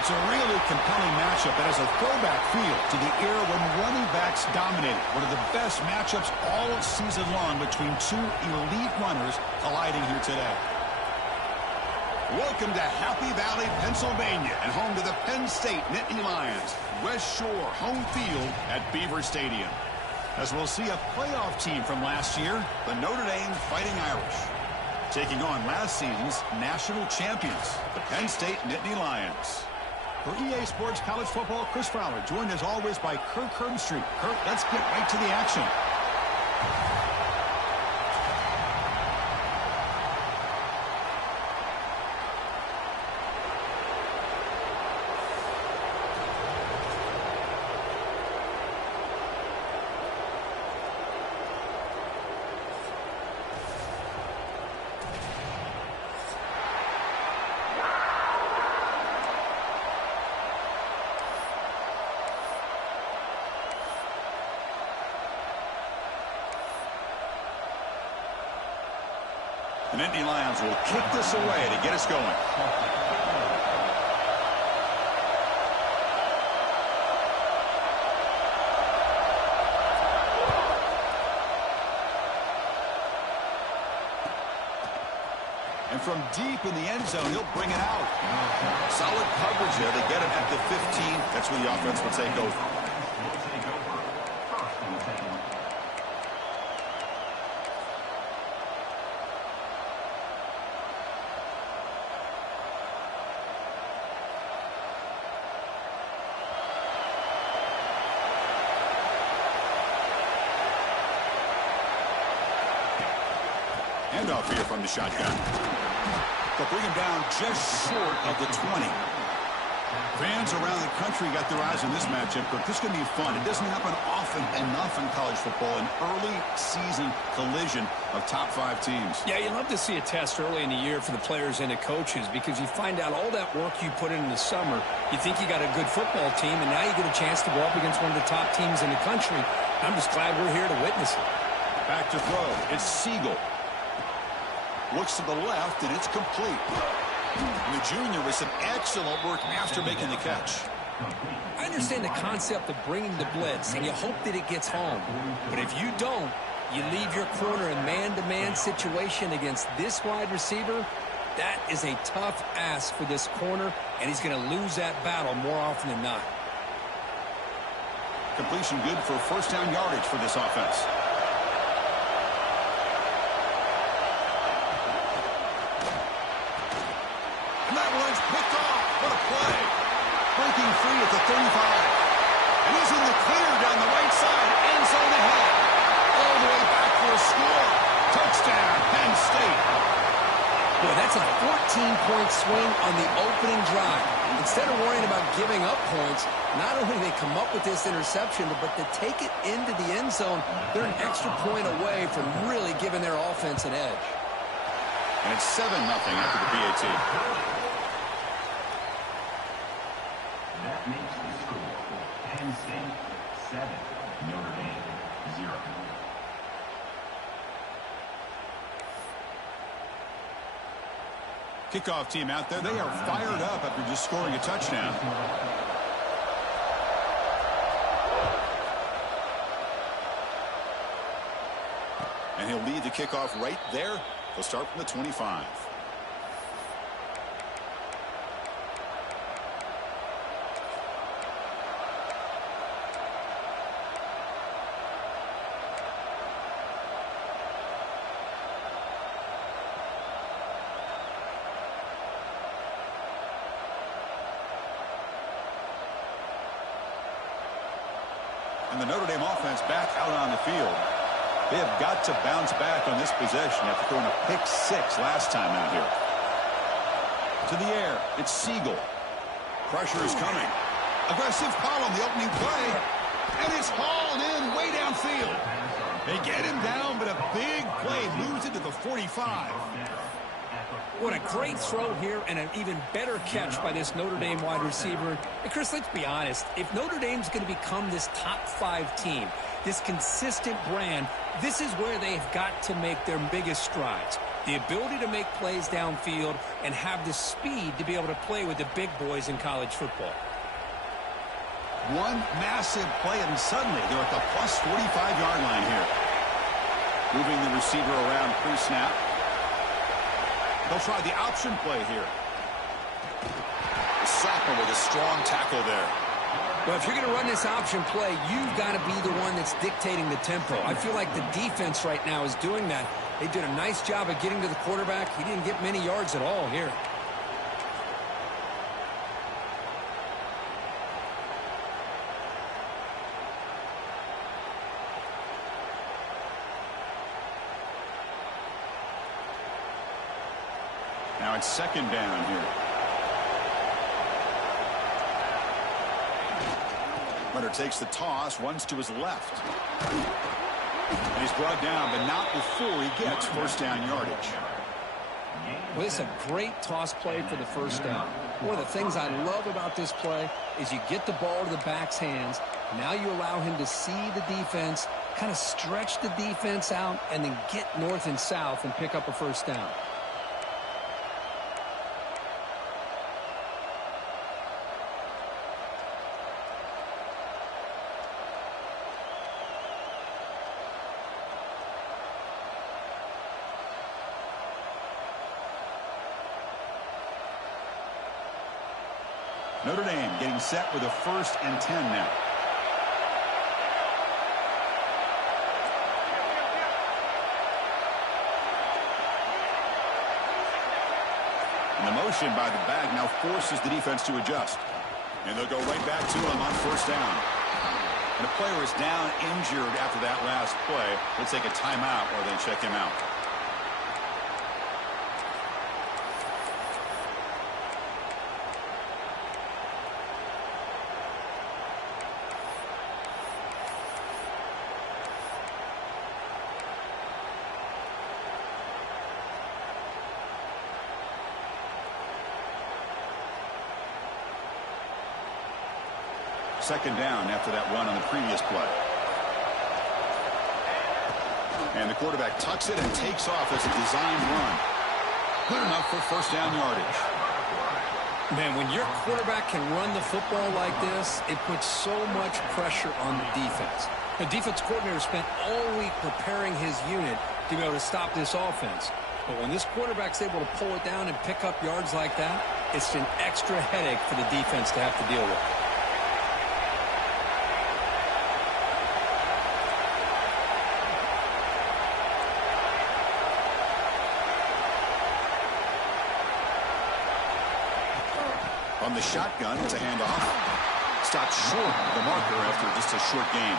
It's a really compelling matchup that has a throwback feel to the era when running backs dominated. One of the best matchups all season long between two elite runners colliding here today. Welcome to Happy Valley, Pennsylvania, and home to the Penn State Nittany Lions. West Shore home field at Beaver Stadium. As we'll see a playoff team from last year, The Notre Dame Fighting Irish, taking on last season's national champions, the Penn State Nittany Lions. for EA Sports College Football, Chris Fowler, joined as always by Kirk Herbstreit. Kirk, let's get right to the action. The Nittany Lions will kick this away to get us going. And from deep in the end zone, he'll bring it out. Solid coverage there. They get it at the 15. That's where the offense will take over. Handoff here from the shotgun. They'll bring him down just short of the 20. Fans around the country got their eyes on this matchup, but this is going to be fun. It doesn't happen often enough in college football, an early season collision of top 5 teams. Yeah, you love to see a test early in the year for the players and the coaches because you find out all that work you put in the summer. You think you got a good football team, and now you get a chance to go up against one of the top teams in the country. I'm just glad we're here to witness it. Back to throw. It's Siegel. Looks to the left, and it's complete. And the junior with some excellent work after making the catch. I understand the concept of bringing the blitz, and you hope that it gets home. But if you don't, you leave your corner in man-to-man situation against this wide receiver. That is a tough ask for this corner, and he's going to lose that battle more often than not. Completion good for first down yardage for this offense. And that one's picked off. What a play. Breaking free at the 35. And he's in the clear down the right side. End zone ahead. All the way back for a score. Touchdown, Penn State. Boy, that's a 14-point swing on the opening drive. Instead of worrying about giving up points, not only do they come up with this interception, but to take it into the end zone, they're an extra point away from really giving their offense an edge. And it's 7-0 after the PAT. That makes the score Penn State 7, Notre Dame 0. Kickoff team out there. They are fired up after just scoring a touchdown. And he'll lead the kickoff right there. They'll start from the 25. And the Notre Dame offense back out on the field. They have got to bounce back on this possession after throwing a pick 6 last time out here. To the air, it's Siegel. Pressure is coming. Aggressive call on the opening play. And it's hauled in way downfield. They get him down, but a big play moves it to the 45. What a great throw here and an even better catch by this Notre Dame wide receiver. And Chris, let's be honest. If Notre Dame's going to become this top 5 team, this consistent brand, this is where they've got to make their biggest strides. The ability to make plays downfield and have the speed to be able to play with the big boys in college football. One massive play, and suddenly they're at the plus 45-yard line here. Moving the receiver around pre-snap. They'll try the option play here. The sophomore with a strong tackle there. Well, if you're going to run this option play, you've got to be the one that's dictating the tempo. I feel like the defense right now is doing that. They did a nice job of getting to the quarterback. He didn't get many yards at all here. Now it's second down here. Runner takes the toss, runs to his left. And he's brought down, but not before he gets first down yardage. Well, it's a great toss play for the first down. One of the things I love about this play is you get the ball to the back's hands. Now you allow him to see the defense, kind of stretch the defense out, and then get north and south and pick up a first down. Notre Dame getting set with a 1st and 10 now. And the motion by the back now forces the defense to adjust. And they'll go right back to him on first down. And a player is down injured after that last play. They'll take a timeout or then check him out. Second down after that run on the previous play. And the quarterback tucks it and takes off as a designed run. Good enough for first down yardage. Man, when your quarterback can run the football like this, it puts so much pressure on the defense. The defense coordinator spent all week preparing his unit to be able to stop this offense. But when this quarterback's able to pull it down and pick up yards like that, it's an extra headache for the defense to have to deal with. On the shotgun, it's a handoff. Stopped short of the marker after just a short gain.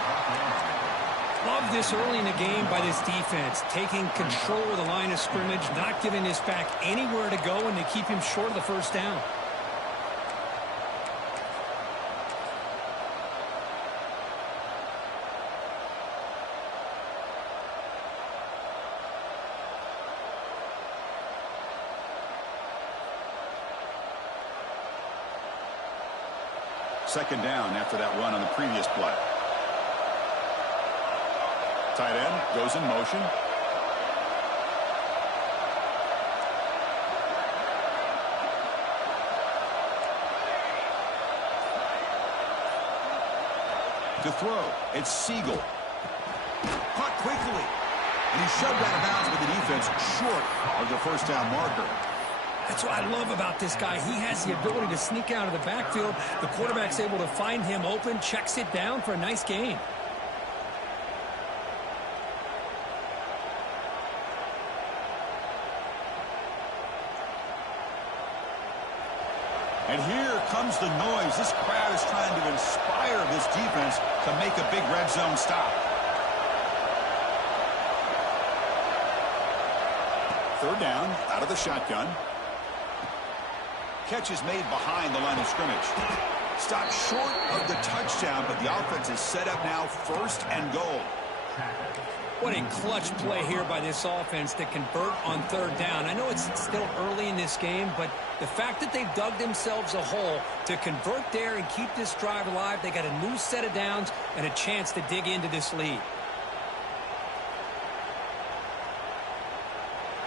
Love this early in the game by this defense, taking control of the line of scrimmage, not giving this back anywhere to go, and they keep him short of the first down. Second down after that run on the previous play. Tight end goes in motion. To throw, it's Siegel. Caught quickly. And he's shoved out of bounds with the defense short of the first down marker. That's what I love about this guy. He has the ability to sneak out of the backfield. The quarterback's able to find him open, checks it down for a nice gain. And here comes the noise. This crowd is trying to inspire this defense to make a big red zone stop. Third down, out of the shotgun. Catch is made behind the line of scrimmage. Stopped short of the touchdown, but the offense is set up now 1st and goal. What a clutch play here by this offense to convert on third down. I know it's still early in this game, but the fact that they've dug themselves a hole to convert there and keep this drive alive, they got a new set of downs and a chance to dig into this lead.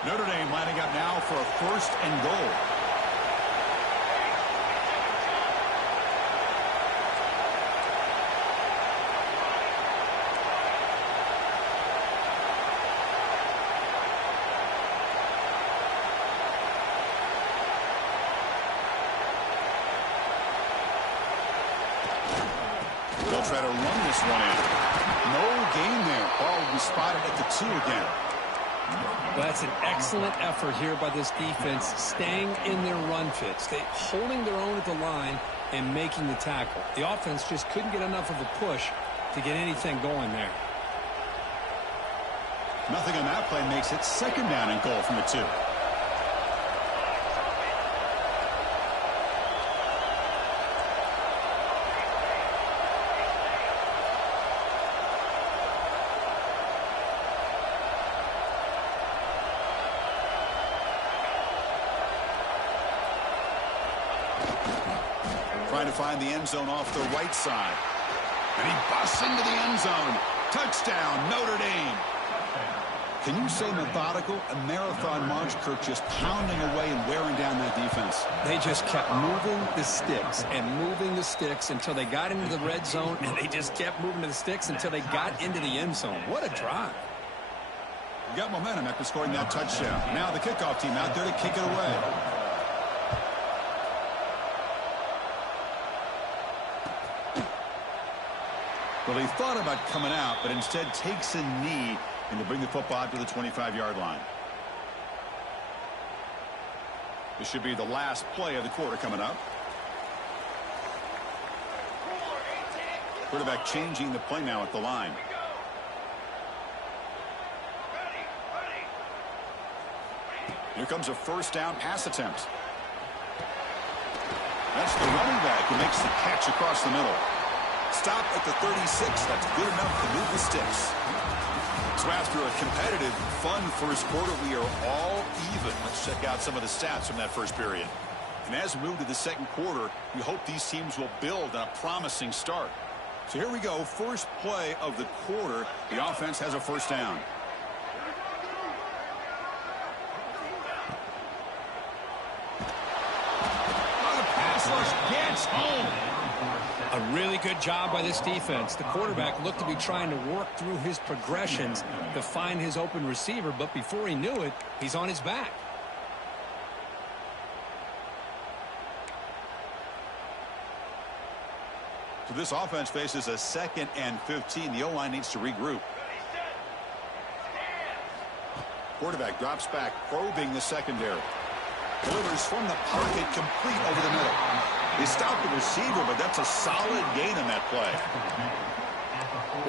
Notre Dame lining up now for a 1st and goal. They'll try to run this one in. No gain there. Ball will be spotted at the 2 again. Well, that's an excellent effort here by this defense, staying in their run fits, holding their own at the line and making the tackle. The offense just couldn't get enough of a push to get anything going there. Nothing on that play makes it 2nd down and goal from the 2. Trying to find the end zone off the right side. And he busts into the end zone. Touchdown, Notre Dame. Can you say methodical? A marathon march, Kirk, just pounding away and wearing down that defense. They just kept moving the sticks and moving the sticks until they got into the red zone, and they just kept moving the sticks until they got into the end zone. What a drive. You got momentum after scoring that touchdown. Now the kickoff team out there to kick it away. Well, he thought about coming out, but instead takes a knee and to bring the football out to the 25-yard line. This should be the last play of the quarter coming up. Quarterback changing the play now at the line. Here comes a 1st down pass attempt. That's the running back who makes the catch across the middle. Stop at the 36. That's good enough to move the sticks. So after a competitive, fun first quarter, we are all even. Let's check out some of the stats from that first period. And as we move to the 2nd quarter, we hope these teams will build on a promising start. So here we go. First play of the quarter. The offense has a 1st down. Oh, the pass rush gets home. A really good job by this defense. The quarterback looked to be trying to work through his progressions to find his open receiver, but before he knew it, he's on his back. So this offense faces a 2nd and 15. The O-line needs to regroup. Quarterback drops back, probing the secondary. Delivers from the pocket, complete over the middle. He stopped the receiver, but that's a solid gain on that play.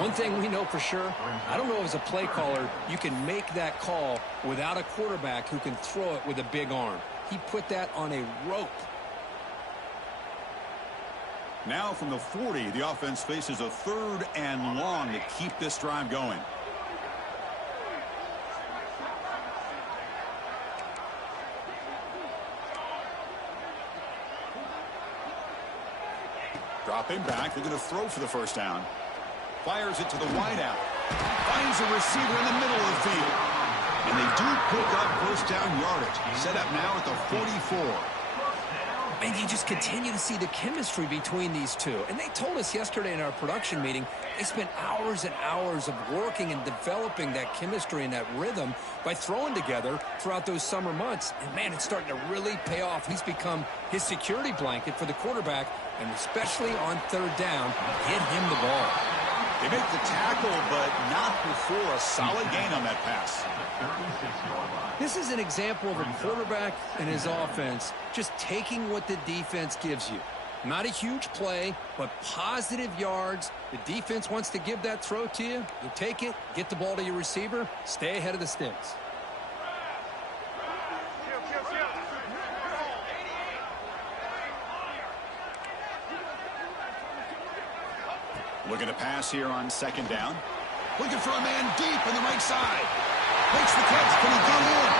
One thing we know for sure, I don't know as a play caller, you can make that call without a quarterback who can throw it with a big arm. He put that on a rope. Now from the 40, the offense faces a 3rd and long to keep this drive going. Dropping back, they're going to throw for the 1st down. Fires it to the wideout. Finds a receiver in the middle of the field. And they do pick up 1st down yardage. Set up now at the 44. And you just continue to see the chemistry between these two. And they told us yesterday in our production meeting, they spent hours and hours of working and developing that chemistry and that rhythm by throwing together throughout those summer months. And, man, it's starting to really pay off. He's become his security blanket for the quarterback, and especially on 3rd down, get him the ball. They make the tackle, but not before a solid gain on that pass. This is an example of a quarterback and his offense just taking what the defense gives you. Not a huge play, but positive yards. The defense wants to give that throw to you. You take it, get the ball to your receiver, stay ahead of the sticks. Looking to pass here on 2nd down. Looking for a man deep on the right side. Makes the catch. Can he get in?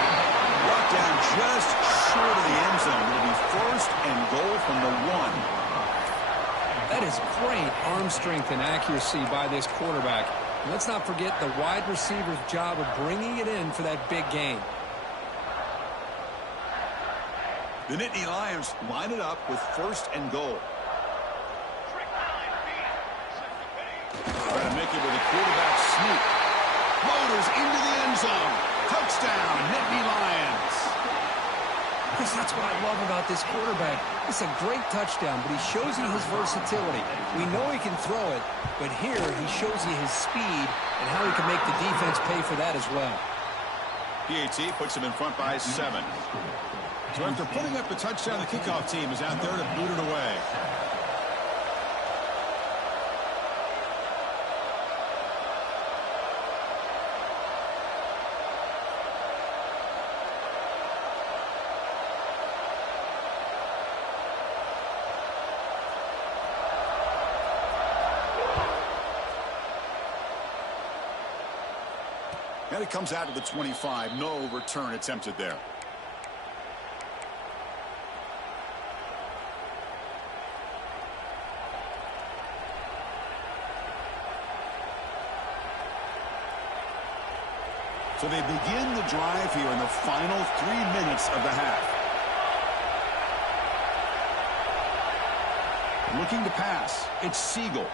Brought down just short of the end zone. It'll be 1st and goal from the 1. That is great arm strength and accuracy by this quarterback. And let's not forget the wide receiver's job of bringing it in for that big gain. The Nittany Lions line it up with 1st and goal. Try to make it with a quarterback sneak. Motors into the end zone. Touchdown, Nittany Lions. Chris, that's what I love about this quarterback. It's a great touchdown, but he shows you his versatility. We know he can throw it, but here he shows you his speed and how he can make the defense pay for that as well. PAT puts him in front by 7. So after putting up the touchdown, the kickoff team is out there to boot it away. And it comes out to the 25. No return attempted there. So they begin the drive here in the final 3 minutes of the half. Looking to pass. It's Siegel.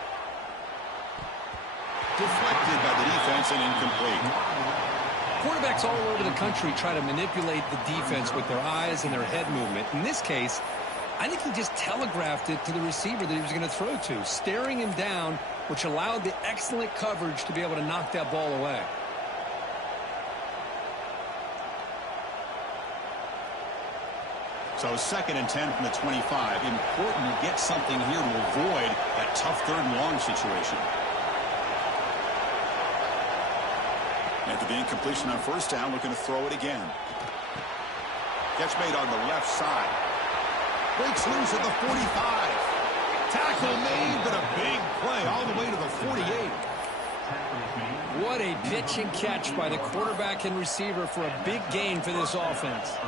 Deflected by the defense and incomplete. Quarterbacks all over the country try to manipulate the defense with their eyes and their head movement. In this case, I think he just telegraphed it to the receiver that he was going to throw to, staring him down, which allowed the excellent coverage to be able to knock that ball away. So 2nd and 10 from the 25. Important to get something here to avoid that tough 3rd and long situation. After the incompletion on 1st down, looking to throw it again. Catch made on the left side. Breaks loose at the 45. Tackle made, but a big play all the way to the 48. What a pitch and catch by the quarterback and receiver for a big gain for this offense.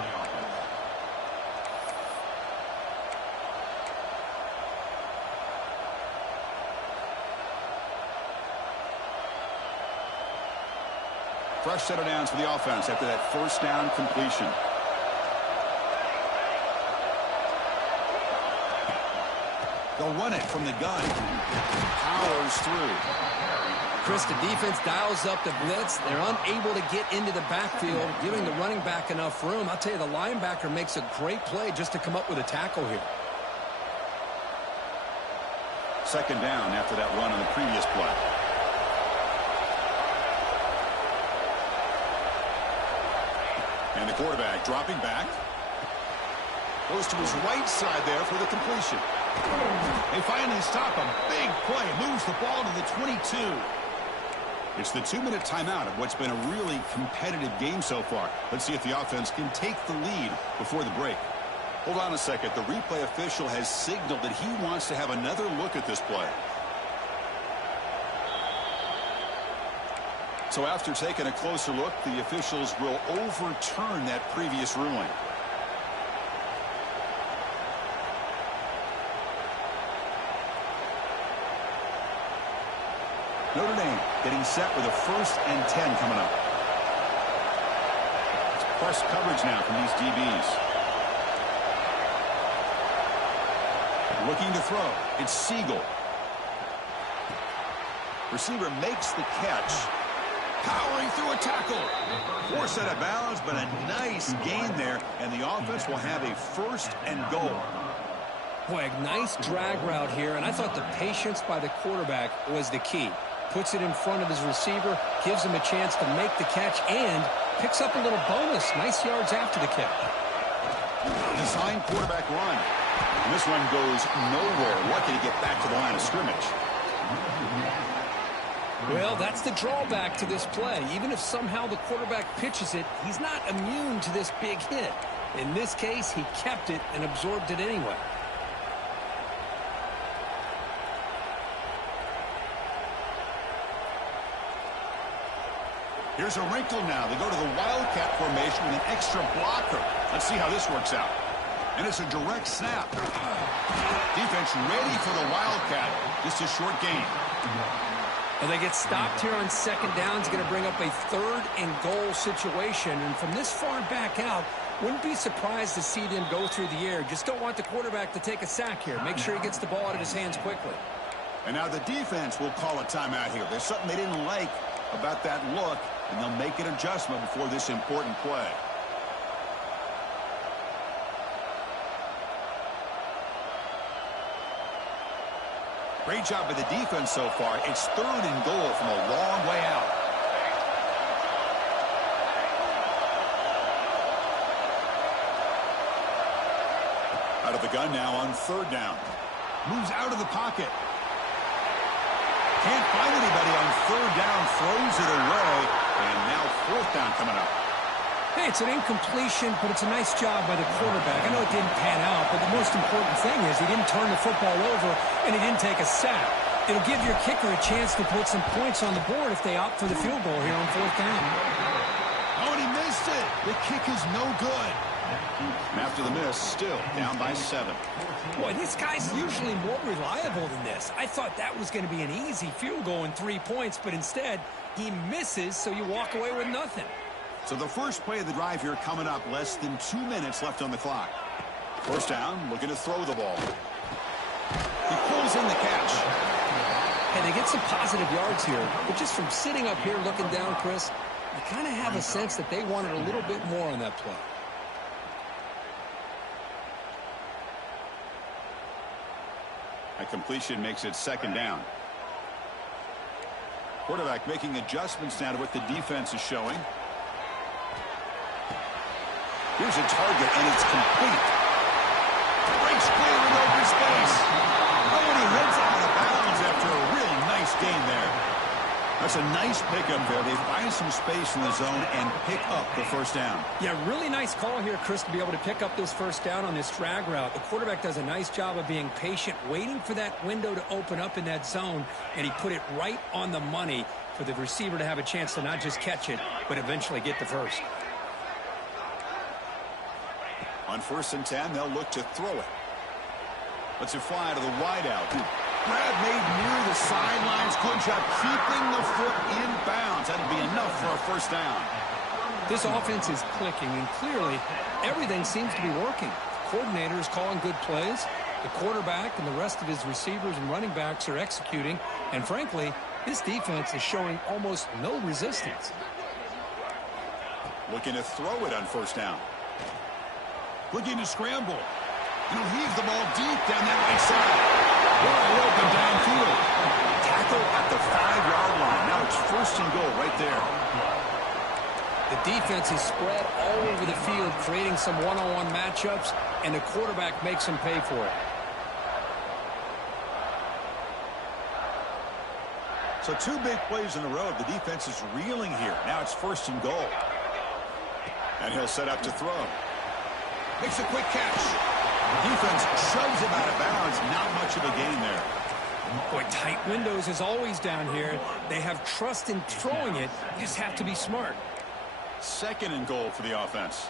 Fresh set of downs for the offense after that 1st down completion. They'll run it from the gun. Powers through. Chris, the defense dials up the blitz. They're unable to get into the backfield, giving the running back enough room. I'll tell you, the linebacker makes a great play just to come up with a tackle here. 2nd down after that run on the previous play. And the quarterback dropping back. Goes to his right side there for the completion. They finally stop him. Big play. Moves the ball to the 22. It's the 2-minute timeout of what's been a really competitive game so far. Let's see if the offense can take the lead before the break. Hold on a second. The replay official has signaled that he wants to have another look at this play. So after taking a closer look, the officials will overturn that previous ruling. Notre Dame getting set with a 1st and 10 coming up. It's press coverage now from these DBs. Looking to throw. It's Siegel. Receiver makes the catch. Powering through a tackle. Forced out of bounds, but a nice gain there. And the offense will have a 1st and goal. Boy, a nice drag route here, and I thought the patience by the quarterback was the key. Puts it in front of his receiver, gives him a chance to make the catch, and picks up a little bonus. Nice yards after the catch. Design quarterback run. And this one goes nowhere. Lucky to get back to the line of scrimmage. Well, that's the drawback to this play. Even if somehow the quarterback pitches it, he's not immune to this big hit. In this case, he kept it and absorbed it anyway. Here's a wrinkle now. They go to the Wildcat formation with an extra blocker. Let's see how this works out. And it's a direct snap. Defense ready for the Wildcat. Just a short gain. Well, they get stopped here on 2nd down. It's going to bring up a 3rd and goal situation. And from this far back out, Wouldn't be surprised to see them go through the air. Just don't want the quarterback to take a sack here. Make sure he gets the ball out of his hands quickly. And now the defense will call a timeout here. There's something they didn't like about that look, and they'll make an adjustment before this important play. Great job by the defense so far. It's 3rd and goal from a long way out. Out of the gun now on 3rd down. Moves out of the pocket. Can't find anybody on 3rd down. Throws it away. And now 4th down coming up. Hey, it's an incompletion, but it's a nice job by the quarterback. I know it didn't pan out, but the most important thing is he didn't turn the football over and he didn't take a sack. It'll give your kicker a chance to put some points on the board if they opt for the field goal here on 4th down. Oh, and he missed it. The kick is no good. And after the miss, still down by 7. Boy, this guy's usually more reliable than this. I thought that was going to be an easy field goal and 3 points, but instead he misses, so you walk away with nothing. So the first play of the drive here coming up, less than 2 minutes left on the clock. 1st down, looking to throw the ball. He pulls in the catch. Hey, they get some positive yards here, but just from sitting up here looking down, Chris, you kind of have a sense that they wanted a little bit more on that play. A completion makes it 2nd down. Quarterback making adjustments now to what the defense is showing. Here's a target, and it's complete. Breaks clear in open space. Oh, and he heads out of bounds after a really nice gain there. That's a nice pickup there. They find some space in the zone and pick up the 1st down. Yeah, really nice call here, Chris, to be able to pick up this 1st down on this drag route. The quarterback does a nice job of being patient, waiting for that window to open up in that zone, and he put it right on the money for the receiver to have a chance to not just catch it, but eventually get the 1st. On 1st and 10, they'll look to throw it. Lets it fly to the wideout. Grab made near the sidelines. Good job keeping the foot in bounds. That'll be enough for a 1st down. This offense is clicking, and clearly everything seems to be working. The coordinator is calling good plays. The quarterback and the rest of his receivers and running backs are executing. And frankly, this defense is showing almost no resistance. Looking to throw it on 1st down. Looking to scramble. He'll heave the ball deep down that right side. Wide open downfield. Tackle at the 5-yard line. Now it's 1st and goal right there. The defense is spread all over the field, creating some one-on-one matchups, and the quarterback makes them pay for it. So 2 big plays in a row. The defense is reeling here. Now it's 1st and goal. And he'll set up to throw. Makes a quick catch. Defense shoves him out of bounds. Not much of a gain there. Boy, tight windows is always down here. They have trust in throwing it. You just have to be smart. 2nd and goal for the offense.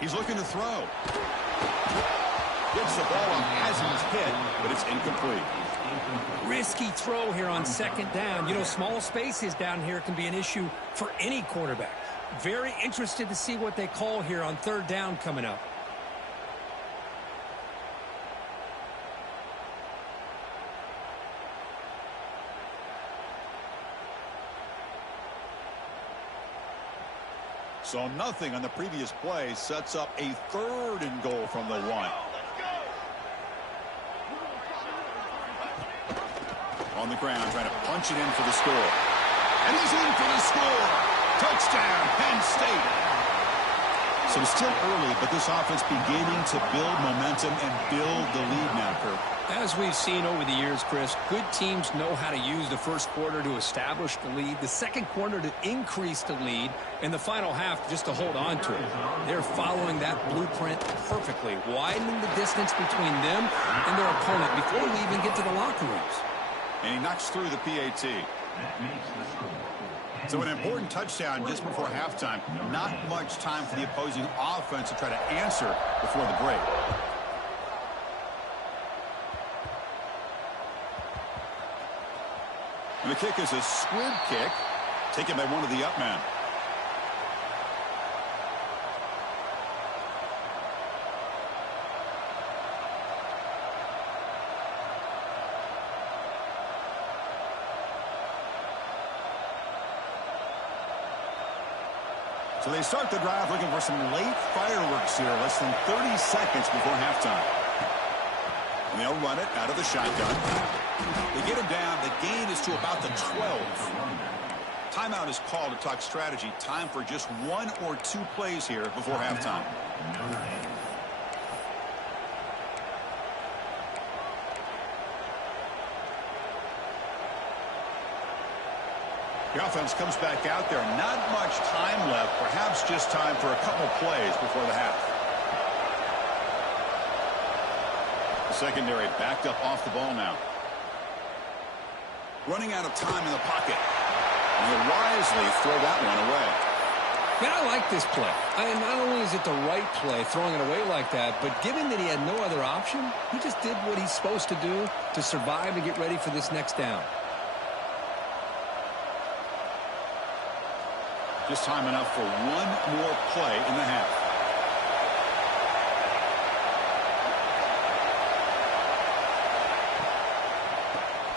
He's looking to throw. Gets the ball up as he's hit, but it's incomplete. Risky throw here on 2nd down. You know, small spaces down here can be an issue for any quarterback. Very interested to see what they call here on 3rd down coming up. So nothing on the previous play sets up a 3rd and goal from the 1. On the ground, trying to punch it in for the score. And he's in for the score. Touchdown, Penn State. So it's still early, but this offense beginning to build momentum and build the lead now, Kirk. As we've seen over the years, Chris, good teams know how to use the 1st quarter to establish the lead, the 2nd quarter to increase the lead, and the final half just to hold on to it. They're following that blueprint perfectly, widening the distance between them and their opponent before we even get to the locker rooms. And he knocks through the PAT. So an important touchdown just before halftime. Not much time for the opposing offense to try to answer before the break. kick is a squib kick, taken by one of the up men. So they start the drive looking for some late fireworks here, less than 30 seconds before halftime. And they'll run it out of the shotgun. They get him down. The gain is to about the 12. Timeout is called to talk strategy. Time for just 1 or 2 plays here before halftime. The offense comes back out there. Not much time left. Perhaps just time for a couple plays before the half. The secondary backed up off the ball now. Running out of time in the pocket. And he'll wisely throw that one away. Man, I like this play. Not only is it the right play, throwing it away like that, but given that he had no other option, he just did what he's supposed to do to survive and get ready for this next down. Just time enough for one more play in the half.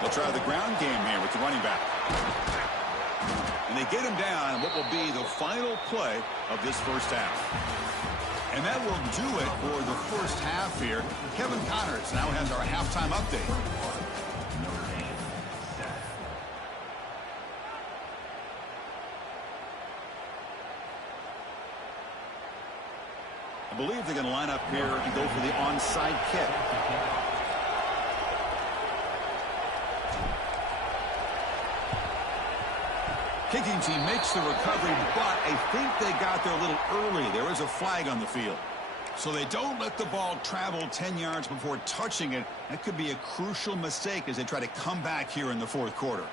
They'll try the ground game here with the running back. And they get him down in what will be the final play of this first half. And that will do it for the first half here. Kevin Connors now has our halftime update. I believe they're going to line up here and go for the onside kick. Kicking team makes the recovery, but I think they got there a little early. There is a flag on the field. So they don't let the ball travel 10 yards before touching it. That could be a crucial mistake as they try to come back here in the fourth quarter.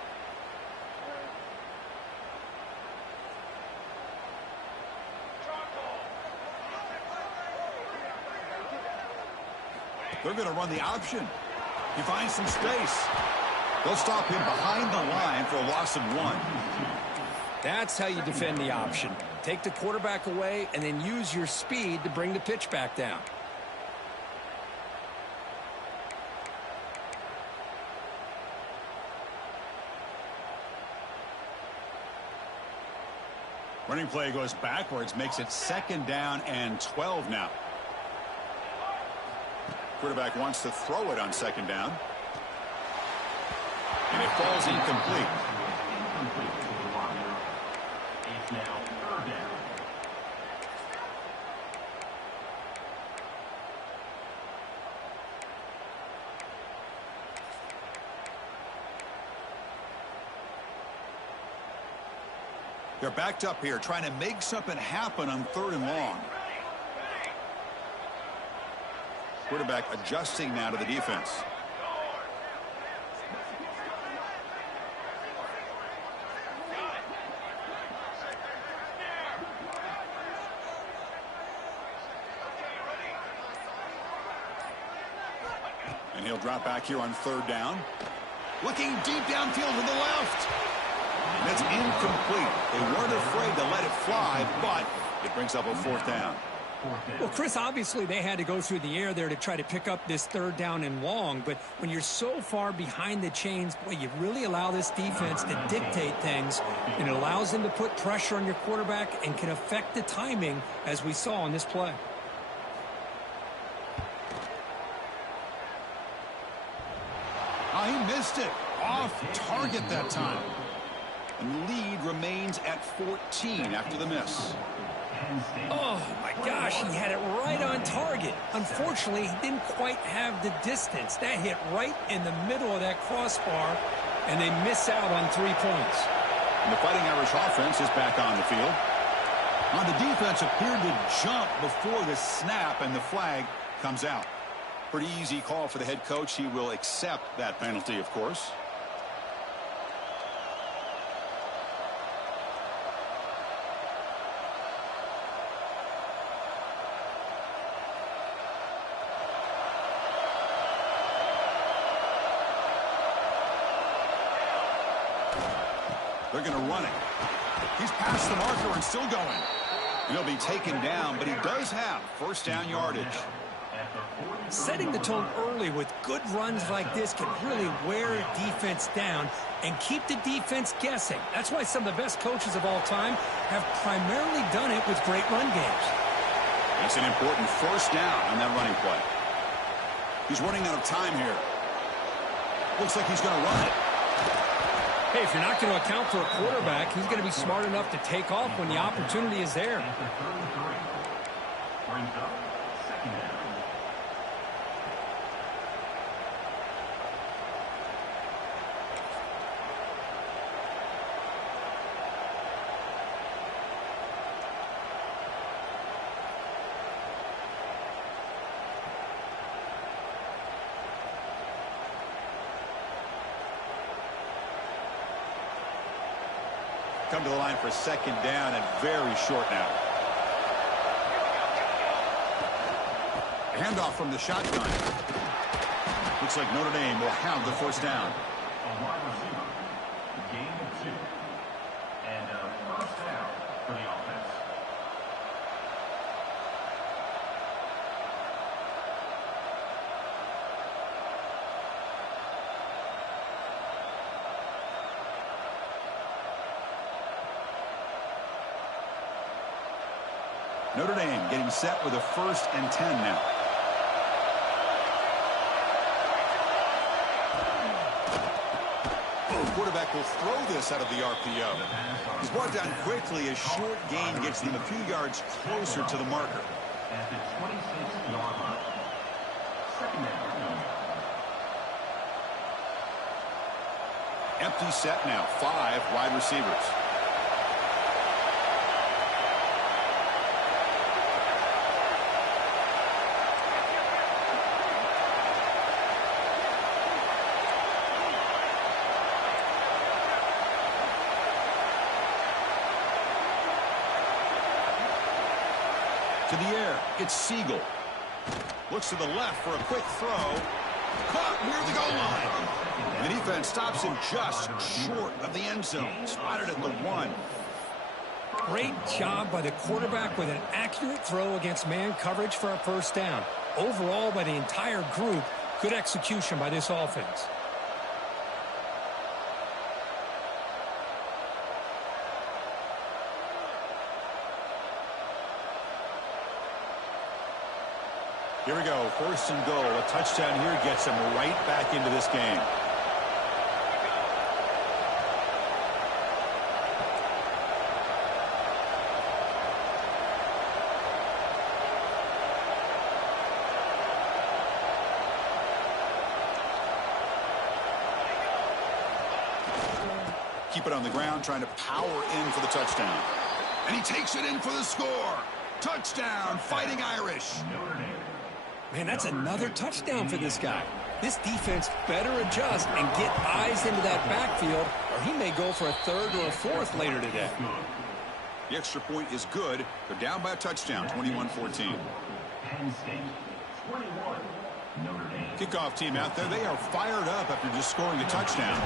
They're going to run the option. He finds some space. They'll stop him behind the line for a loss of 1. That's how you defend the option. Take the quarterback away and then use your speed to bring the pitch back down. Running play goes backwards, makes it 2nd down and 12 now. Quarterback wants to throw it on 2nd down. And it falls incomplete. It's now 3rd down. They're backed up here, trying to make something happen on 3rd and long. Quarterback adjusting now to the defense. And he'll drop back here on 3rd down. Looking deep downfield to the left. And that's incomplete. They weren't afraid to let it fly, but it brings up a 4th down. Well, Chris, obviously they had to go through the air there to try to pick up this 3rd down and long, but when you're so far behind the chains, boy, you really allow this defense to dictate things, and it allows them to put pressure on your quarterback and can affect the timing, as we saw on this play. Oh, he missed it. Off target that time. And the lead remains at 14 after the miss. Oh, my gosh, he had it right on target. Unfortunately, he didn't quite have the distance. That hit right in the middle of that crossbar, and they miss out on 3 points. And the Fighting Irish offense is back on the field. On the defense appeared to jump before the snap, and the flag comes out. Pretty easy call for the head coach. He will accept that penalty, of course. They're going to run it. He's past the marker and still going. And he'll be taken down, but he does have first down yardage. Setting the tone early with good runs like this can really wear a defense down and keep the defense guessing. That's why some of the best coaches of all time have primarily done it with great run games. It's an important first down on that running play. He's running out of time here. Looks like he's going to run it. Hey, if you're not going to account for a quarterback, he's going to be smart enough to take off when the opportunity is there. Brings up second down. Come to the line for second down and very short now. Handoff from the shotgun. Looks like Notre Dame will have the first down. A wide receiver, gain of 2. And a first down for the offense. Notre Dame getting set with a 1st and 10 now. The quarterback will throw this out of the RPO. He's brought down quickly. A short gain gets them a few yards closer to the marker. At the 26-yard line. Second down. Empty set now. 5 wide receivers. To the air, it's Siegel. Looks to the left for a quick throw. Caught near the goal line. And the defense stops him just short of the end zone. Spotted at the 1. Great job by the quarterback with an accurate throw against man coverage for a first down. Overall, by the entire group, good execution by this offense. Here we go, 1st and goal. A touchdown here gets them right back into this game. Keep it on the ground, trying to power in for the touchdown. And he takes it in for the score. Touchdown, Fighting Irish. Man, that's another touchdown for this guy. This defense better adjust and get eyes into that backfield, or he may go for a 3rd or a 4th later today. The extra point is good. They're down by a touchdown, 21-14. Kickoff team out there. They are fired up after just scoring a touchdown.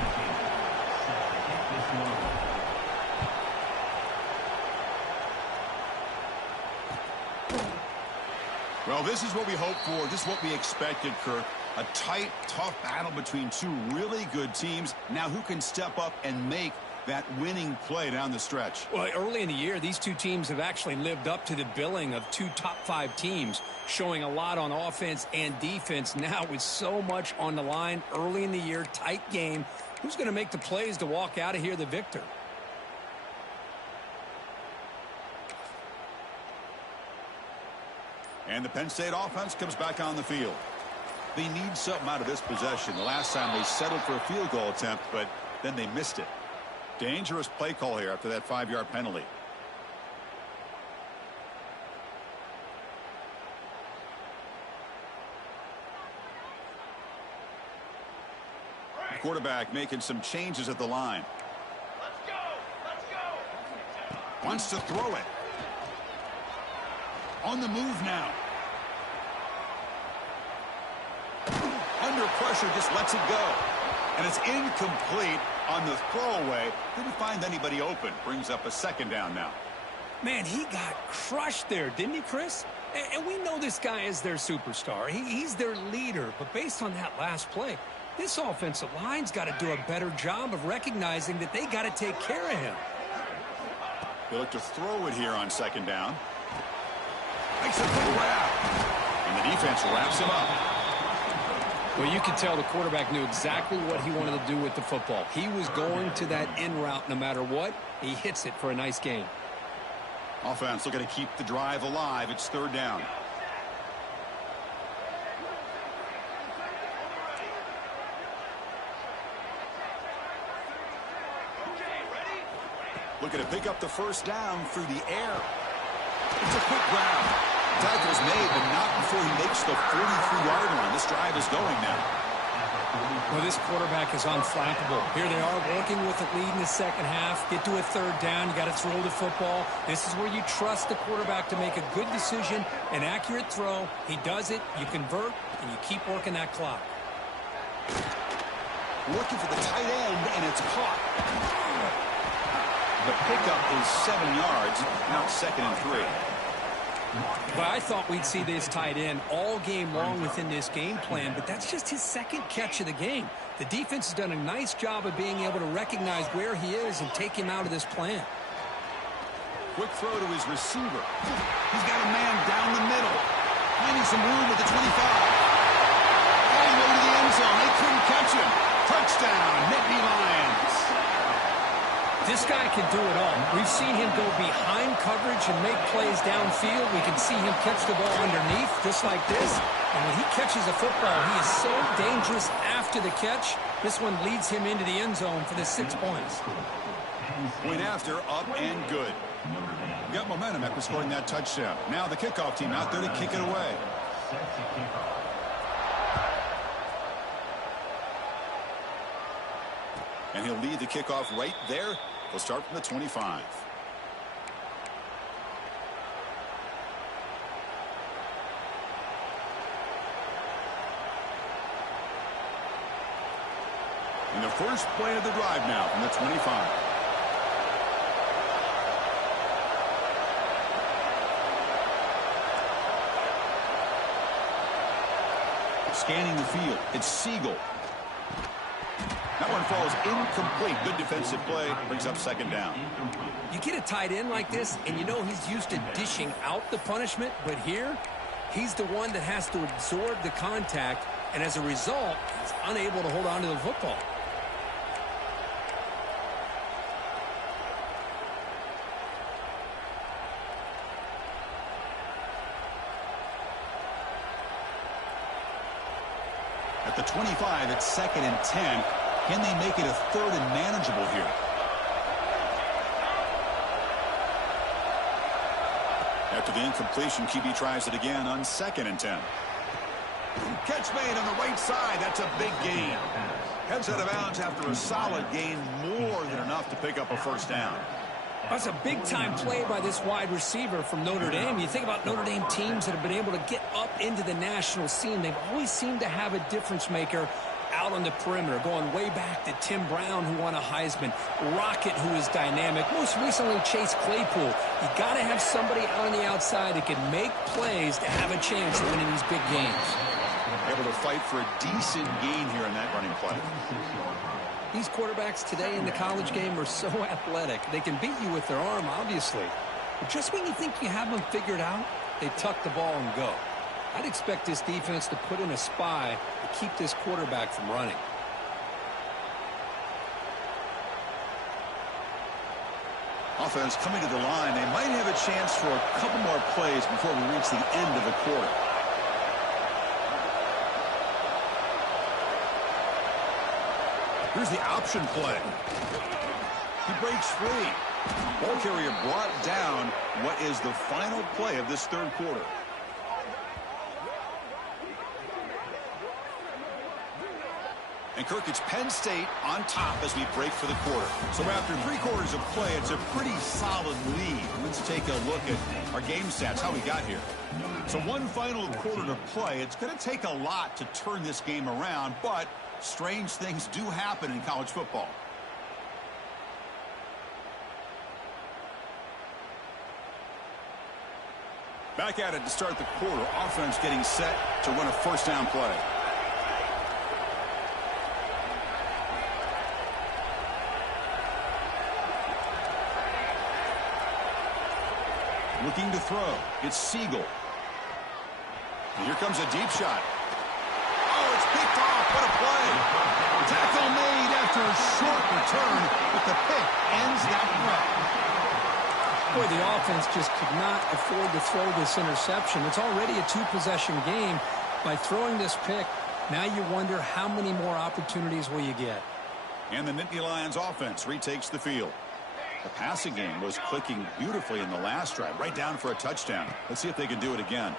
Well, this is what we hoped for. This is what we expected, Kirk. A tight, tough battle between 2 really good teams. Now who can step up and make that winning play down the stretch? Well, early in the year, these 2 teams have actually lived up to the billing of 2 top 5 teams, showing a lot on offense and defense. Now with so much on the line early in the year, tight game, who's going to make the plays to walk out of here the victor? And the Penn State offense comes back on the field. They need something out of this possession. The last time they settled for a field goal attempt, but then they missed it. Dangerous play call here after that 5-yard penalty. The quarterback making some changes at the line. Let's go. Wants to throw it. On the move now. Under pressure, just lets it go. And it's incomplete. On the throwaway, didn't find anybody open. Brings up a second down now. Man, he got crushed there, didn't he, Chris? And we know this guy is their superstar. He's their leader. But based on that last play, this offensive line's got to do a better job of recognizing that they got to take care of him. They look to throw it here on second down. Makes a good grab. And the defense wraps him up. Well, you could tell the quarterback knew exactly what he wanted to do with the football. He was going to that in route no matter what. He hits it for a nice gain. Offense looking to keep the drive alive. It's third down. Looking to pick up the first down through the air. It's a quick grab. Tackle's made, but not before he makes the 43-yard line. This drive is going now. Well, this quarterback is unflappable. Here they are working with the lead in the second half. Get to a third down. You got to throw the football. This is where you trust the quarterback to make a good decision, an accurate throw. He does it, you convert, and you keep working that clock. Looking for the tight end, and it's caught. The pickup is 7 yards. Now it's 2nd and 3. But I thought we'd see this tight end all game long within this game plan, but that's just his second catch of the game. The defense has done a nice job of being able to recognize where he is and take him out of this plan. Quick throw to his receiver. He's got a man down the middle. Finding some room at the 25. All the way to the end zone. They couldn't catch him. Touchdown, Nittany Lions. This guy can do it all. We've seen him go behind coverage and make plays downfield. We can see him catch the ball underneath, just like this. And when he catches a football, he is so dangerous after the catch. This one leads him into the end zone for the 6 points. Point after, up and good. Got momentum after scoring that touchdown. Now the kickoff team out there to kick it away. And he'll lead the kickoff right there. He'll start from the 25. And the first play of the drive now from the 25. Scanning the field. It's Siegel. That one falls incomplete. Good defensive play. Brings up second down. You get a tight end like this, and you know he's used to dishing out the punishment, but here, he's the one that has to absorb the contact, and as a result, he's unable to hold on to the football. At the 25, it's 2nd and 10. Can they make it a 3rd and manageable here? After the incompletion, QB tries it again on 2nd and 10. Catch made on the right side. That's a big gain. Heads out of bounds after a solid gain, more than enough to pick up a first down. That's a big-time play by this wide receiver from Notre Dame. You think about Notre Dame teams that have been able to get up into the national scene. They've always seemed to have a difference maker out on the perimeter, going way back to Tim Brown, who won a Heisman, Rocket, who is dynamic, most recently Chase Claypool. You got to have somebody out on the outside that can make plays to have a chance of winning these big games. Able to fight for a decent gain here in that running play. These quarterbacks today in the college game are so athletic. They can beat you with their arm, obviously. But just when you think you have them figured out, they tuck the ball and go. I'd expect this defense to put in a spy to keep this quarterback from running. Offense coming to the line. They might have a chance for a couple more plays before we reach the end of the quarter. Here's the option play. He breaks free. Ball carrier brought down. What is the final play of this third quarter? And Kirk, it's Penn State on top as we break for the quarter. So after 3 quarters of play, it's a pretty solid lead. Let's take a look at our game stats, how we got here. So one final quarter to play. It's going to take a lot to turn this game around, but strange things do happen in college football. Back at it to start the quarter. Offense getting set to run a first down play. Looking to throw. It's Siegel. And here comes a deep shot. Oh, it's picked off. What a play. Tackle made after a short return, but the pick ends that run. Boy, the offense just could not afford to throw this interception. It's already a two-possession game. By throwing this pick, now you wonder how many more opportunities will you get. And the Nittany Lions offense retakes the field. The passing game was clicking beautifully in the last drive, right down for a touchdown. Let's see if they can do it again.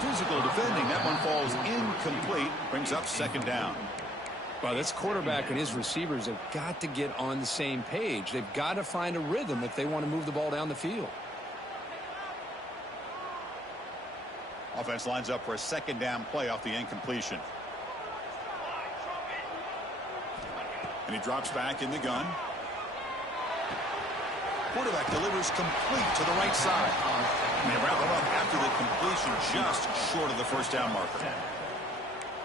Physical defending. That one falls incomplete. Brings up second down. Well, this quarterback and his receivers have got to get on the same page. They've got to find a rhythm if they want to move the ball down the field. Offense lines up for a second down play off the incompletion. And he drops back in the gun. Quarterback delivers complete to the right side. And they wrap it up after the completion, just short of the first down marker.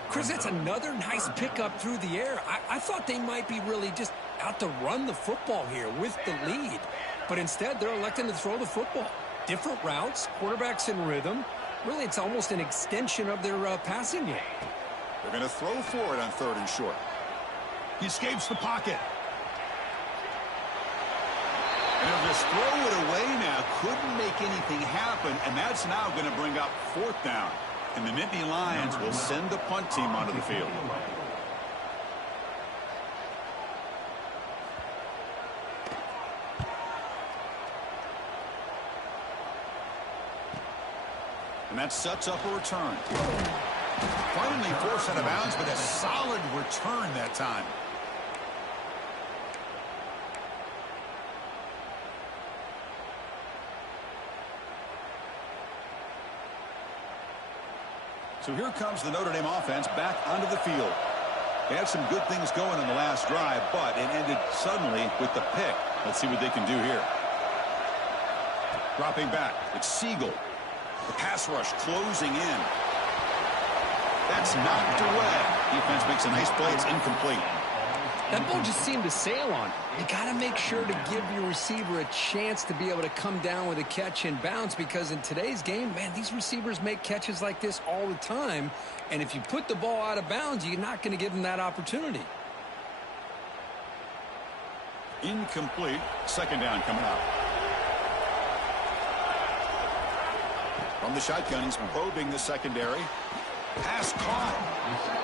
Chris, that's another nice pickup through the air. I thought they might be really just out to run the football here with the lead. But instead, they're electing to throw the football. Different routes, quarterbacks in rhythm. Really, it's almost an extension of their passing game. They're going to throw for it on third and short. He escapes the pocket. And he'll just throw it away now. Couldn't make anything happen, and that's now going to bring up fourth down. And the Nittany Lions will send the punt team onto the field. And that sets up a return. Finally forced out of bounds, but a solid return that time. So here comes the Notre Dame offense back onto the field. They had some good things going in the last drive, but it ended suddenly with the pick. Let's see what they can do here. Dropping back, it's Siegel. The pass rush closing in. That's knocked away. Defense makes a nice play. It's incomplete. That ball just seemed to sail on. You got to make sure to give your receiver a chance to be able to come down with a catch and bounce, because in today's game, man, these receivers make catches like this all the time. And if you put the ball out of bounds, you're not going to give them that opportunity. Incomplete. Second down coming up. From the shotgun, he's probing the secondary. Pass caught.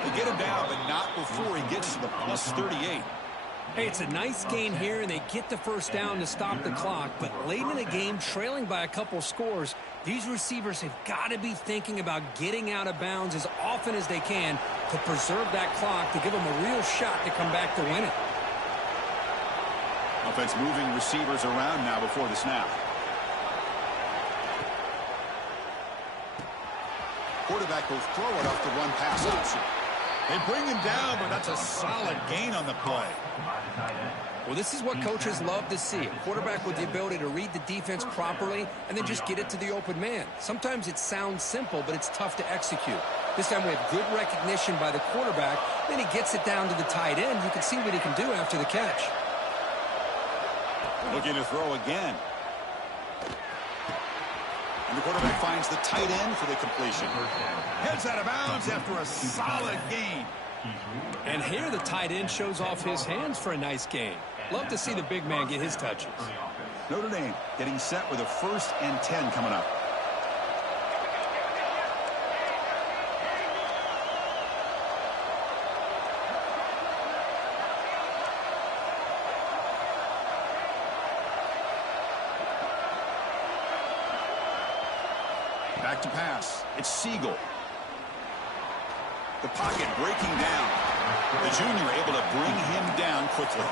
They get him down, but not before he gets to the plus 38. Hey, it's a nice gain here, and they get the first down to stop the clock. But late in the game, trailing by a couple scores, these receivers have got to be thinking about getting out of bounds as often as they can to preserve that clock, to give them a real shot to come back to win it. Offense moving receivers around now before the snap. Quarterback will throw it off the run-pass option. They bring him down, but that's a solid gain on the play. Well, this is what coaches love to see. A quarterback with the ability to read the defense properly and then just get it to the open man. Sometimes it sounds simple, but it's tough to execute. This time we have good recognition by the quarterback. Then he gets it down to the tight end. You can see what he can do after the catch. Looking to throw again. And the quarterback finds the tight end for the completion. Heads out of bounds after a solid gain. And here the tight end shows off his hands for a nice gain. Love to see the big man get his touches. Notre Dame getting set with a 1st and 10 coming up. Back to pass. It's Siegel. The pocket breaking down. The junior able to bring him down quickly.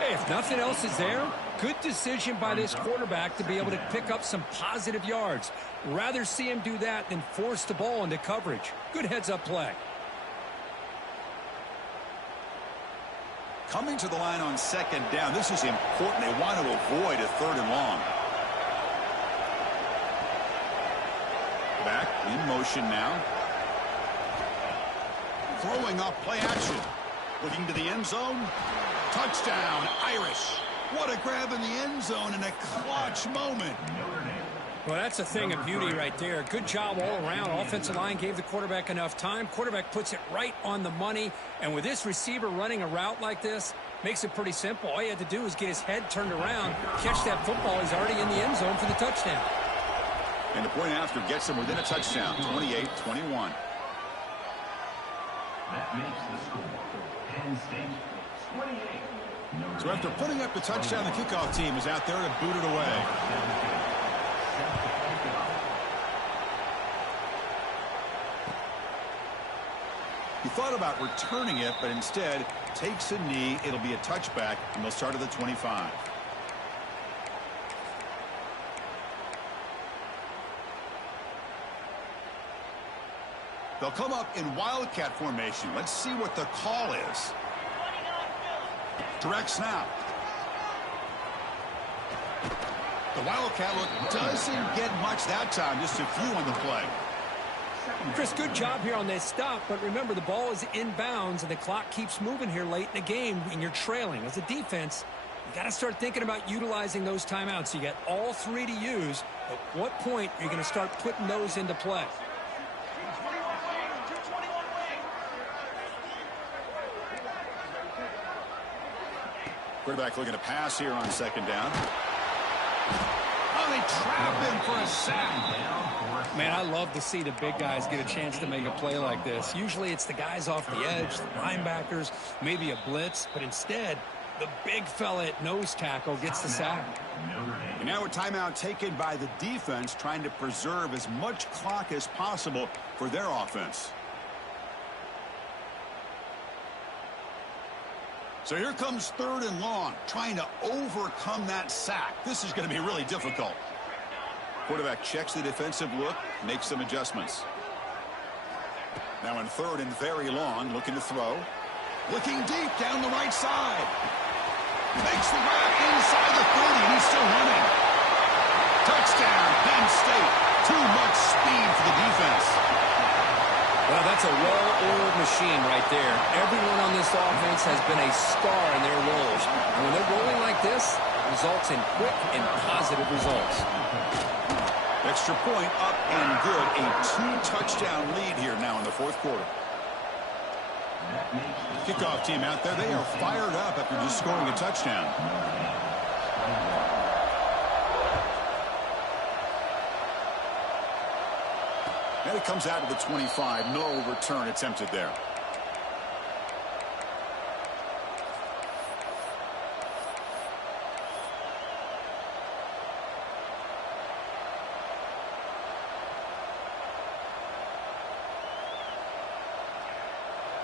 Hey, if nothing else is there, good decision by this quarterback to be able to pick up some positive yards. Rather see him do that than force the ball into coverage. Good heads-up play. Coming to the line on 2nd down. This is important. They want to avoid a 3rd and long. Back in motion now. Throwing up play action. Looking to the end zone. Touchdown, Irish. What a grab in the end zone in a clutch moment. Well, that's a thing of beauty right there. Good job all around. Offensive line gave the quarterback enough time. Quarterback puts it right on the money. And with this receiver running a route like this, makes it pretty simple. All you had to do is get his head turned around, catch that football. He's already in the end zone for the touchdown. And the point after gets him within a touchdown, 28-21. That makes the score Penn State 28. So after putting up the touchdown, the kickoff team is out there to boot it away. He thought about returning it, but instead takes a knee. It'll be a touchback, and they'll start at the 25. They'll come up in Wildcat formation. Let's see what the call is. Direct snap. The Wildcat look doesn't get much that time, just a few on the play. Chris, good job here on that stop, but remember the ball is inbounds and the clock keeps moving here late in the game and you're trailing. As a defense, you got to start thinking about utilizing those timeouts. You got all three to use. At what point are you going to start putting those into play? Quarterback looking to pass here on second down. Oh, they trap him for a sack. Man, I love to see the big guys get a chance to make a play like this. Usually it's the guys off the edge, the linebackers, maybe a blitz, but instead the big fella at nose tackle gets the sack. And now a timeout taken by the defense, trying to preserve as much clock as possible for their offense. So here comes 3rd and long, trying to overcome that sack. This is going to be really difficult. Quarterback checks the defensive look, makes some adjustments. Now in 3rd and very long, looking to throw. Looking deep down the right side. Makes the grab inside the 30, and he's still running. Touchdown, Penn State. Too much speed for the defense. Well, that's a well-oiled machine right there. Everyone on this offense has been a star in their roles. And when they're rolling like this, it results in quick and positive results. Extra point up and good. A 2-touchdown lead here now in the 4th quarter. Kickoff team out there. They are fired up after just scoring a touchdown. And it comes out to the 25. No return attempted there.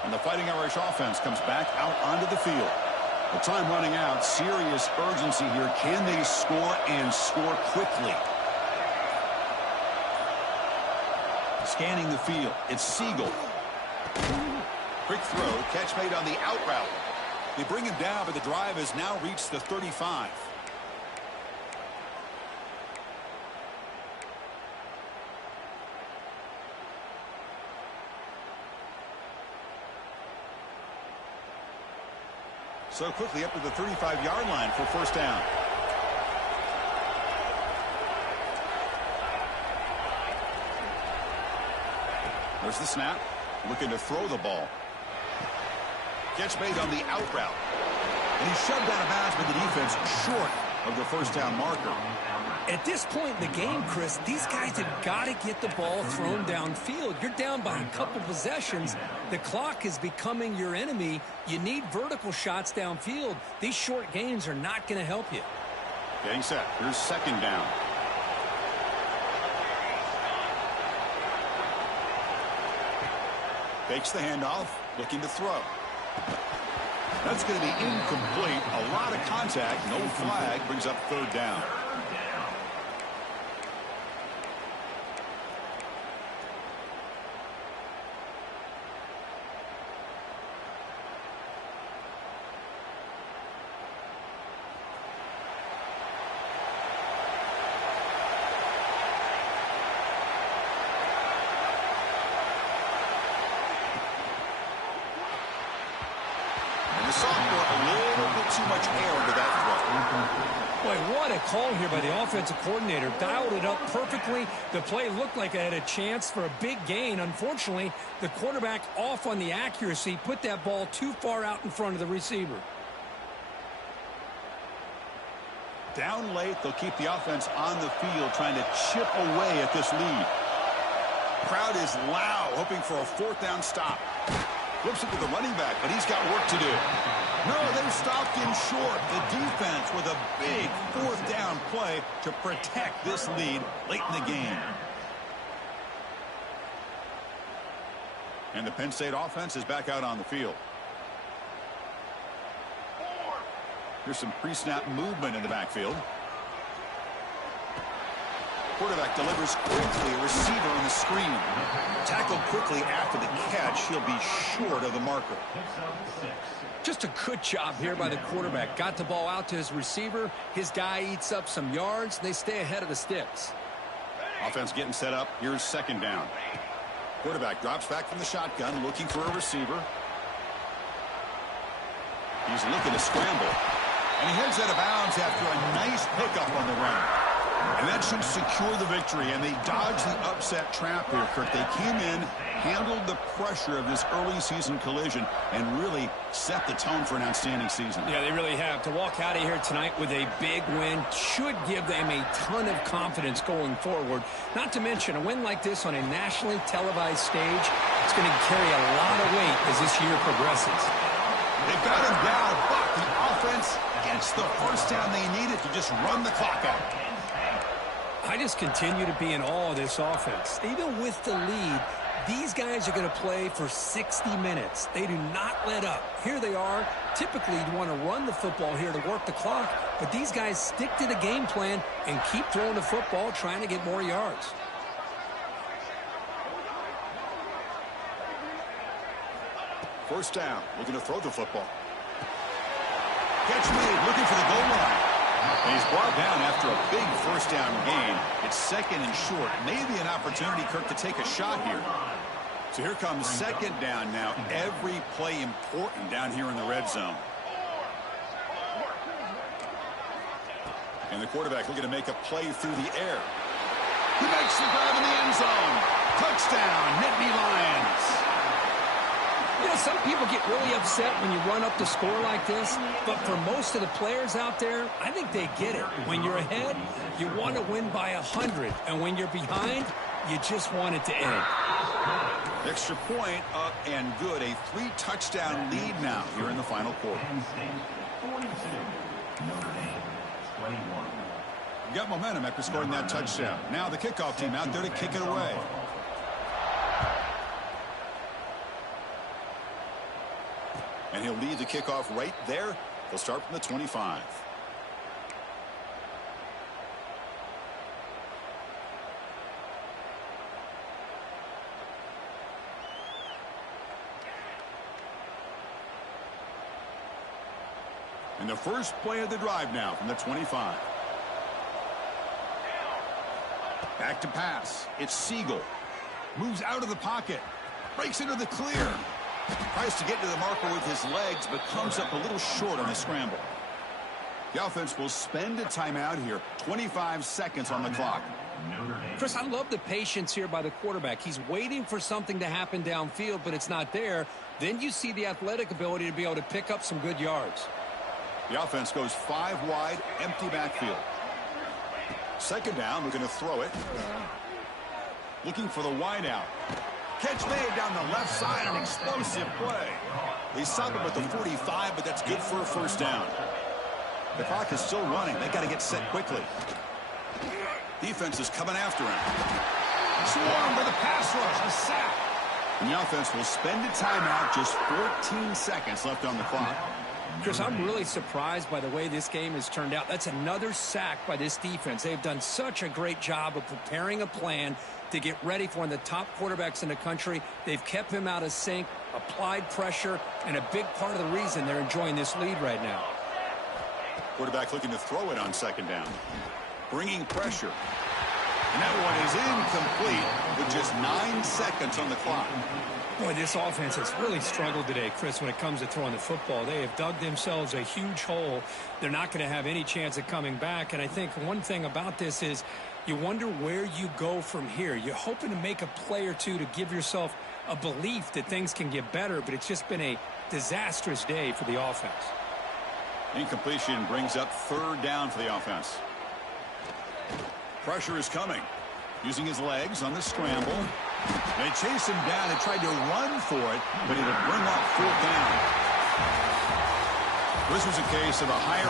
And the Fighting Irish offense comes back out onto the field. The time running out. Serious urgency here. Can they score and score quickly? Scanning the field. It's Siegel. Quick throw. Catch made on the out route. They bring him down, but the drive has now reached the 35. So quickly up to the 35-yard line for 1st down. There's the snap. Looking to throw the ball. Catch made on the out route. And he's shoved out of bounds by the defense short of the 1st down marker. At this point in the game, Chris, these guys have got to get the ball thrown downfield. You're down by a couple possessions. The clock is becoming your enemy. You need vertical shots downfield. These short games are not going to help you. Getting set. Here's 2nd down. Fakes the handoff. Looking to throw. That's going to be incomplete. A lot of contact. No flag. Brings up 3rd down. much air into that throw. Boy, what a call here by the offensive coordinator. Dialed it up perfectly. The play looked like it had a chance for a big gain. Unfortunately, the quarterback off on the accuracy, put that ball too far out in front of the receiver. Down late, they'll keep the offense on the field trying to chip away at this lead. Crowd is loud, hoping for a fourth down stop. Flips it to the running back, but he's got work to do. No, they're stopped in short. The defense with a big fourth down play to protect this lead late in the game. And the Penn State offense is back out on the field. Here's some pre-snap movement in the backfield. Quarterback delivers quickly, a receiver on the screen. Tackled quickly after the catch. He'll be short of the marker. Just a good job here by the quarterback. Got the ball out to his receiver. His guy eats up some yards. They stay ahead of the sticks. Offense getting set up. Here's second down. Quarterback drops back from the shotgun, looking for a receiver. He's looking to scramble. And he heads out of bounds after a nice pickup on the run. And that should secure the victory. And they dodged the upset trap here, Kirk. They came in, handled the pressure of this early season collision, and really set the tone for an outstanding season. Yeah, they really have. To walk out of here tonight with a big win should give them a ton of confidence going forward. Not to mention, a win like this on a nationally televised stage, it's going to carry a lot of weight as this year progresses. They've got him down, but the offense gets the first down they needed to just run the clock out. I just continue to be in awe of this offense. Even with the lead, these guys are going to play for 60 minutes. They do not let up. Here they are. Typically, you want to run the football here to work the clock, but these guys stick to the game plan and keep throwing the football, trying to get more yards. First down, looking to throw the football. Catch made, looking for the goal line. And he's brought down after a big first down gain. It's second and short. Maybe an opportunity, Kirk, to take a shot here. So here comes second down now. Every play important down here in the red zone. And the quarterback looking to make a play through the air. He makes the grab in the end zone. Touchdown, Nittany Lions. You know, some people get really upset when you run up the score like this, but for most of the players out there, I think they get it. When you're ahead, you want to win by 100, and when you're behind, you just want it to end. Extra point up and good. A 3-touchdown lead now here in the final quarter. You got momentum after scoring that touchdown. Now the kickoff team out there to kick it away. And he'll lead the kickoff right there. They'll start from the 25. And the first play of the drive now from the 25. Back to pass. It's Siegel. Moves out of the pocket. Breaks into the clear. Tries to get to the marker with his legs, but comes up a little short on the scramble. The offense will spend a timeout here. 25 seconds on the clock. Chris, I love the patience here by the quarterback. He's waiting for something to happen downfield, but it's not there. Then you see the athletic ability to be able to pick up some good yards. The offense goes 5 wide, empty backfield. Second down, we're going to throw it. Looking for the wide out. Catch made down the left side, an explosive play. They stop him at the 45, but that's good for a first down. The clock is still running. They got to get set quickly. Defense is coming after him. Swarmed by the pass rush, a sack. And the offense will spend a timeout, just 14 seconds left on the clock. Chris, I'm really surprised by the way this game has turned out. That's another sack by this defense. They've done such a great job of preparing a plan to get ready for one of the top quarterbacks in the country. They've kept him out of sync, applied pressure, and a big part of the reason they're enjoying this lead right now. Quarterback looking to throw it on second down. Bringing pressure. And that one is incomplete with just 9 seconds on the clock. Boy, this offense has really struggled today, Chris, when it comes to throwing the football. They have dug themselves a huge hole. They're not going to have any chance of coming back. And I think one thing about this is you wonder where you go from here. You're hoping to make a play or two to give yourself a belief that things can get better, but it's just been a disastrous day for the offense. Incompletion brings up third down for the offense. Pressure is coming. Using his legs on the scramble. They chased him down and tried to run for it, but it'll bring up fourth down. This was a case of a higher